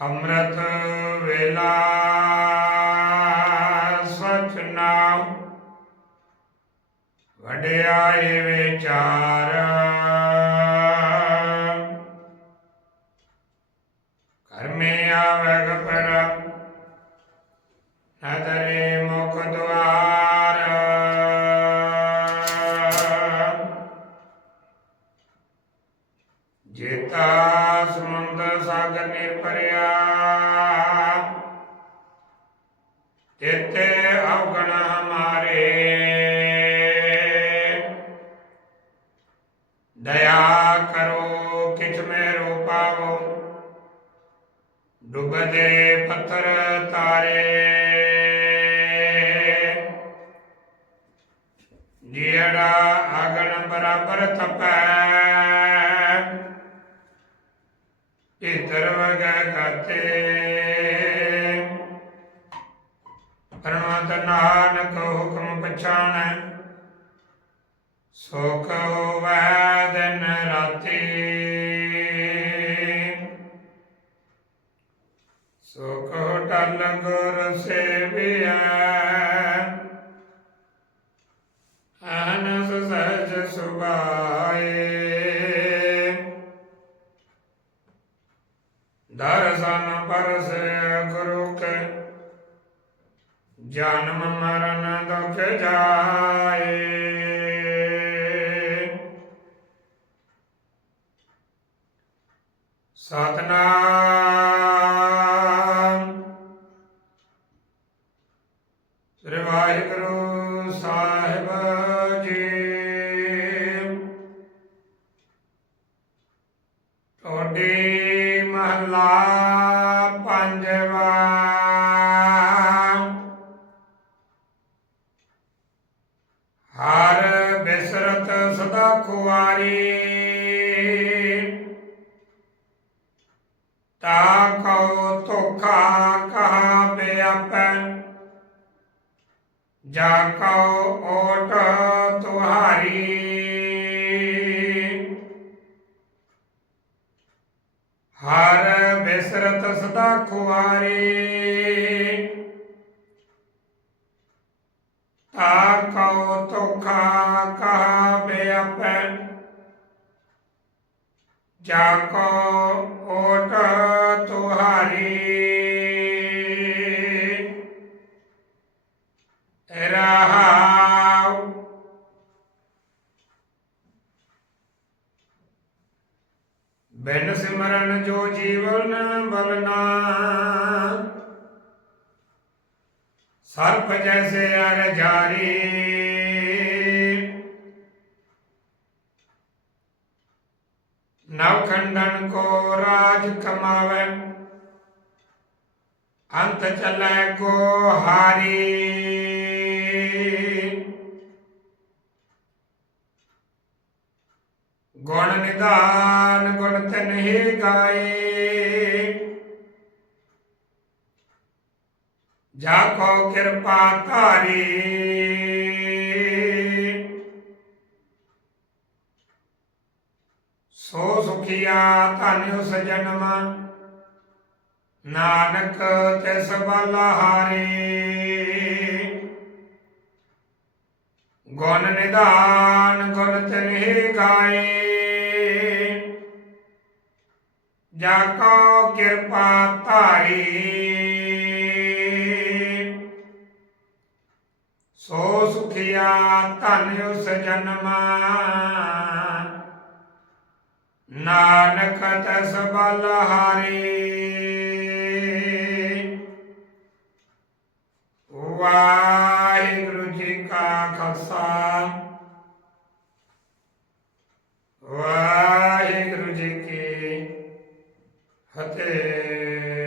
ਅੰਮ੍ਰਿਤ ਵੇਲਾ ਸਚ ਨਾਮ ਵਡਿਆਈ ਵਿਚਾਰ। ਕਰਮੇ ਆਵੇ ਗਪਰ ਨਦਰੇ ਮੁਖ ਦੁਆਰ। ਜੇਤਾ ਸੁਣ ਸਾਗਰ ਨਿਰਭਰਿਆ ਤੇਤੇ ਅਵਗਣ ਹਮਾਰੇ। ਦਇਆ ਕਰੋ ਕਿਛ ਰੋ ਰੂਪਾਵੋ ਡੁੱਬਦੇ ਪੱਥਰ ਤਾਰੇ। ਜਿਹੜਾ ਅਗਨ ਬਰਾਬਰ ਤਪੈ ਇਤਰ ਵਗੈ ਗਾਤੇ ਪਰਮਤ ਨਾਨਕ ਹੁਕਮ ਪਛਾਣੈ ਸੁਖ ਹੋਵੈ ਦਿਨ ਦਰਸ਼ਨ ਪਰਸ ਗੁਰੂ ਕੇ। ਜਨਮ ਮਰਨ ਦੁਖ ਜਾਏ। ਸਤਨਾਮ। ਸ੍ਰੀ ਵਾਹਿਗੁਰੂ ਸਾਹਿਬ ਜੀ। ਟੋਡੀ ਮਹਲਾ ਪੰਜਵਾ। ਹਰ ਬਿਸਰਤ ਸਦਾ ਖੁਆਰੀ। ਤਾ ਕਉ ਧੋਖਾ ਕਹਾ ਬਿਆਪੈ ਜਾ ਕਉ ਓਟ ਖੁਆਰੇ ਤਾ ਕਉ ਧੋਖਾ ਕਹਾ ਬਿਆਪੈ। ਜਾ ਕੋ ਓਟ ਤੁਹਾਰੀ। ਰਹਾਉ ਸਿਮਰਨ ਜੋ ਜੀਵਨ ਬਲਨਾ ਸਰਪ ਜੈਸੇ ਅਰ ਜਾਰੀ। ਨਵ ਖੰਡਨ ਕੋ ਰਾਜ ਕਮਾਵੇ। ਅੰਤ ਚਲੇ ਕੋ ਹਾਰੀ। ਗੁਣ ਨਿਧਾਨ, ਗੁਣ ਤਨਹਿ ਗਾਏ। ਜਾ ਕੋ ਕਿਰਪਾ ਧਾਰੀ। ਸੋ ਸੁਖੀਆ ਧਨ ਉਸ ਜਨਮ ਨਾਨਕ ਤਿਸ ਬਲਹਾਰੀ ਗੁਣ ਨਿਧਾਨ, ਗੁਣ ਤਨਹਿ ਗਾਏ। ਜਾ ਕੋ ਕਿਰਪਾ ਧਾਰੀ। ਸੋ ਸੁਖਿਆ ਧਨ ਉਸ ਜਨਮ। ਨਾਨਕ ਤਸ ਬਲਹਾਰੀ ਵਾਹਿਗੁਰੂ ਜੀ ਕਾ ਖਾਲਸਾ। 果て